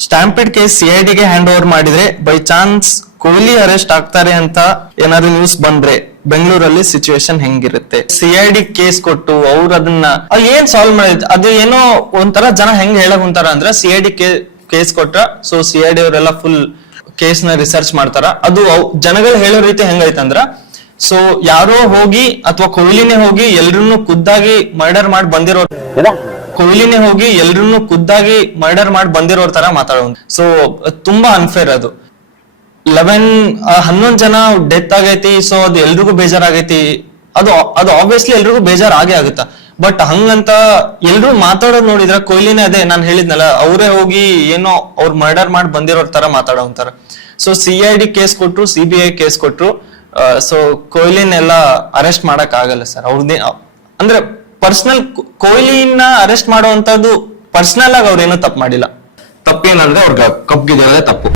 ಸ್ಟ್ಯಾಂಪಿಡ್ case CIDಗೆ hand over ಮಾಡಿದ್ರೆ by chance Kohli arrest ಆಗ್ತಾರೆ ಅಂತ ಏನಾದ್ರು ನ್ಯೂಸ್ ಬಂದ್ರೆ ಬೆಂಗಳೂರಲ್ಲಿ ಸಿಚುವೇಶನ್ ಹೆಂಗಿರುತ್ತೆ? CID ಕೇಸ್ ಕೊಟ್ಟು ಅವ್ರು ಅದನ್ನ ಏನ್ ಸಾಲ್ವ್ ಮಾಡಿದ್ ಅದು ಏನೋ ಒಂಥರ ಜನ ಹೆಂಗ್ ಹೇಳಕ್ ಕುಂತಾರ ಅಂದ್ರೆ CID ಕೇಸ್ ಕೊಟ್ರ ಸೊ CID ಅವರೆಲ್ಲ ಫುಲ್ ಕೇಸ್ ನ ರಿಸರ್ಚ್ ಮಾಡ್ತಾರ. ಅದು ಜನಗಳು ಹೇಳೋ ರೀತಿ ಹೆಂಗೈತಂದ್ರ ಸೊ ಯಾರೋ ಹೋಗಿ ಅಥವಾ ಕೊಹ್ಲಿನೇ ಹೋಗಿ ಎಲ್ರನ್ನೂ ಖುದ್ದಾಗಿ ಮರ್ಡರ್ ಮಾಡಿ ಬಂದಿರೋರ್ ತರ ಮಾತಾಡೋ. ಸೊ ತುಂಬಾ ಅನ್ಫೇರ್ ಅದು. 11 ಜನ ಡೆತ್ ಆಗೈತಿ. ಸೊ ಅದು ಎಲ್ರಿಗೂ ಬೇಜಾರಾಗೈತಿ. ಅದು ಆಬ್ವಿಯಸ್ಲಿ ಎಲ್ರಿಗೂ ಬೇಜಾರ್ ಆಗೇ ಆಗುತ್ತಾ. ಬಟ್ ಹಂಗಂತ ಎಲ್ರು ಮಾತಾಡೋದ್ ನೋಡಿದ್ರ ಕೊಹ್ಲಿನೇ ಅದೇ ನಾನ್ ಹೇಳಿದ್ನಲ್ಲ, ಅವರೇ ಹೋಗಿ ಏನೋ ಅವ್ರು ಮರ್ಡರ್ ಮಾಡಿ ಬಂದಿರೋ ತರ ಮಾತಾಡೋಂತಾರ. ಸೊ CID ಕೇಸ್ ಕೊಟ್ರು, CBI ಕೇಸ್ ಕೊಟ್ರು. ಸೊ ಕೊಹ್ಲಿನೆಲ್ಲ ಅರೆಸ್ಟ್ ಮಾಡಕ್ ಆಗಲ್ಲ ಸರ್. ಅವ್ರದ್ದೇ ಅಂದ್ರೆ ಪರ್ಸನಲ್ ಕೊಹ್ಲಿನ ಅರೆಸ್ಟ್ ಮಾಡುವಂತದ್ದು ಪರ್ಸನಲ್ ಆಗಿ ಅವ್ರೇನೋ ತಪ್ಪು ಮಾಡಿಲ್ಲ. ತಪ್ಪೇನಂದ್ರೆ ಅವ್ರಿಗೆ ಕಪ್ ಗೆದ್ದಿರೋದೇ ತಪ್ಪು.